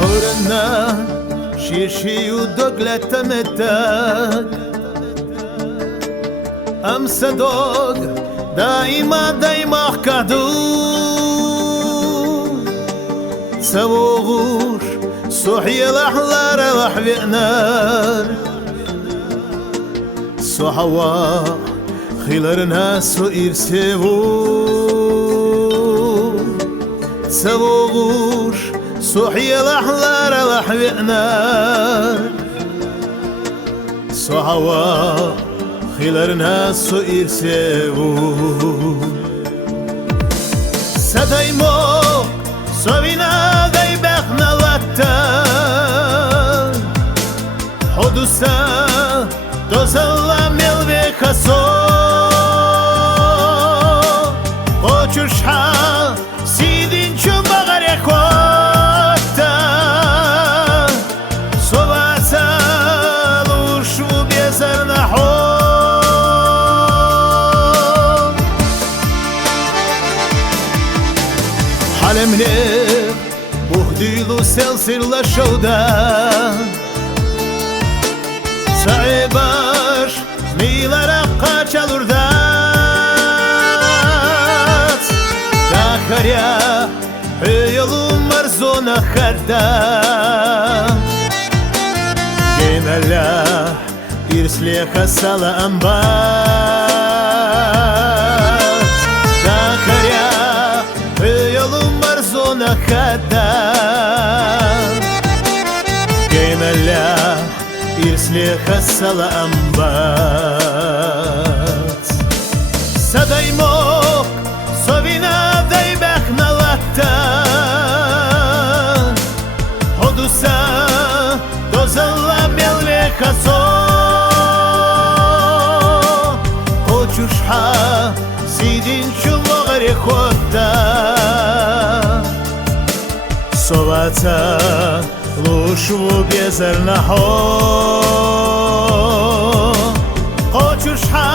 Horna شيشي ودقلة متاك أمس دوق دايما قدو سوغوش صحي الأحلار الأحبئنار صحوا خيلر ناس وإرسيبو سوغوش صحي الأحلار الأحبئنار صحوا خيلر ناس وإرسيبو سدايمو سوينا غيبخنا لتا حدوثا دوزلا ملوكا سو قوچوشها سيدين چوبغر يكوتا صوباتا لوشو بيزرنا حو حالمني بوهديلو سلسل لشودا Sahibaş milara kaçalur dat Dakarya yolum var zona karda Genella irsliha sala ambat Dakarya yolum var zona karda Genella إرسليخ السلام بات سدايموك صوينا دايبخنا لتا حدوثا دوزلا ملوكا سو قوچوشها سيدين چوبغر يكوتا صوباتا لوشو بيزرنا حو قوچوشها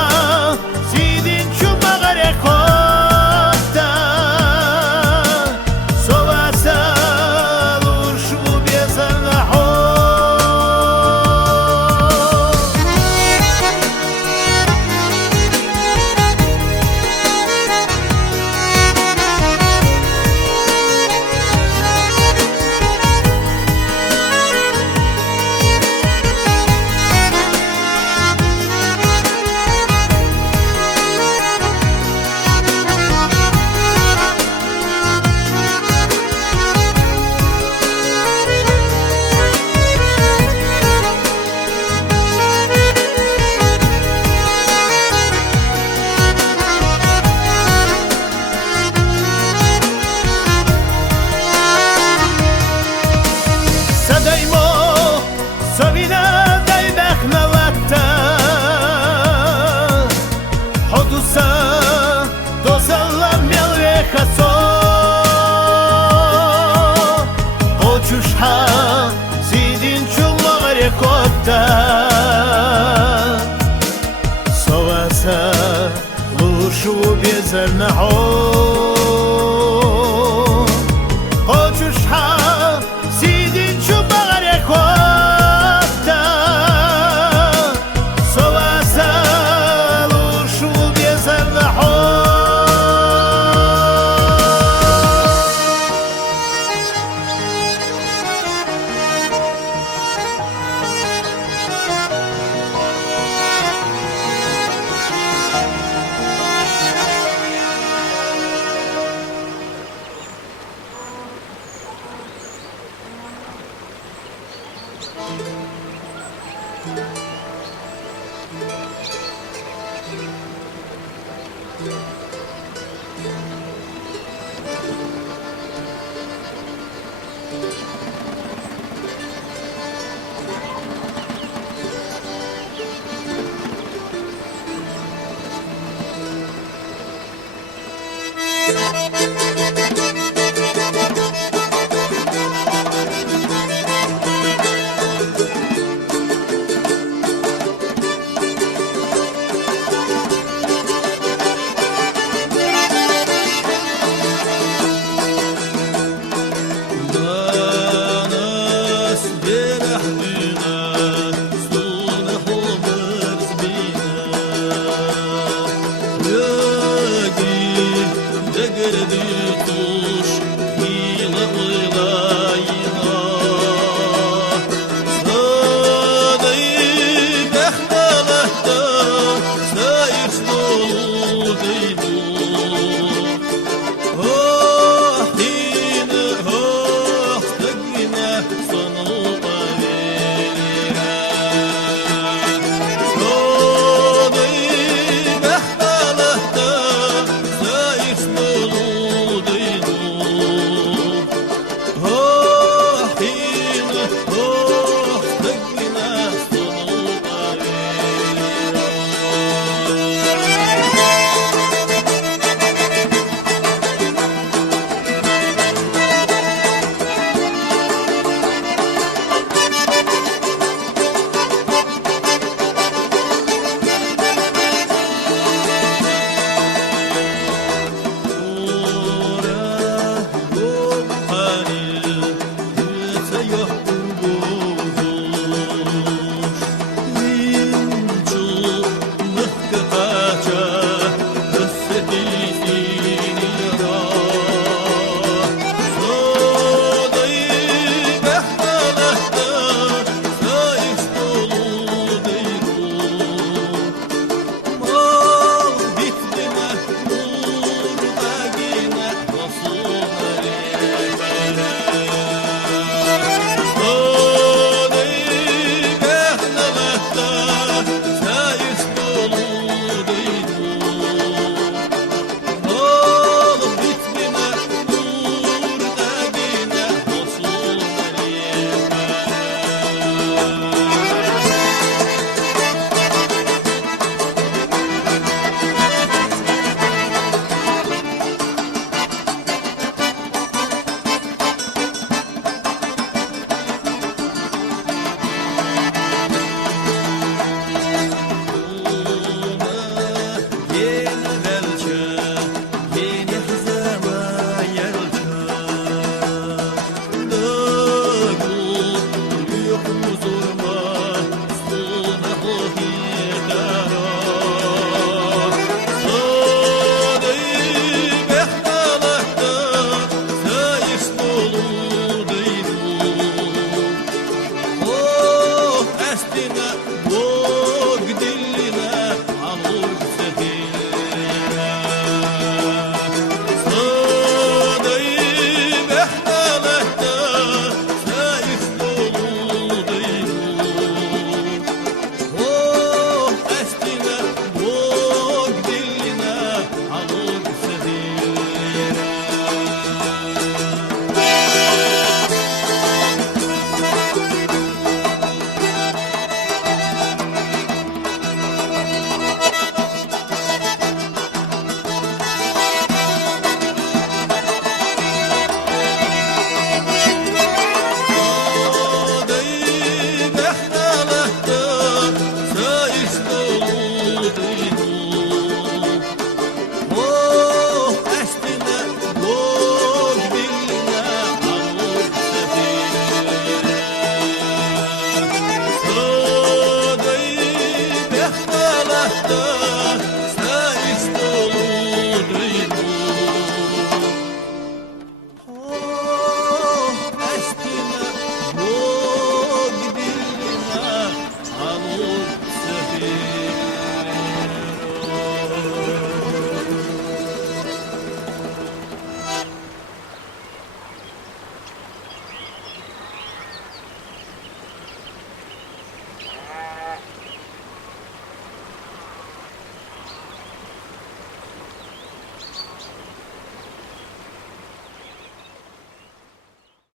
سيدين چوبغر يكوتا صوباتا لوشو بيزرنا حو Doزلا ملوكا سو قوچوشها سيدين چوبغر يكوتا صوباتا لوشو بيزرنا حو قوچوشها سيدين چوبغر يكوتا صوباتا لوشو بيزرنا حو Thank you.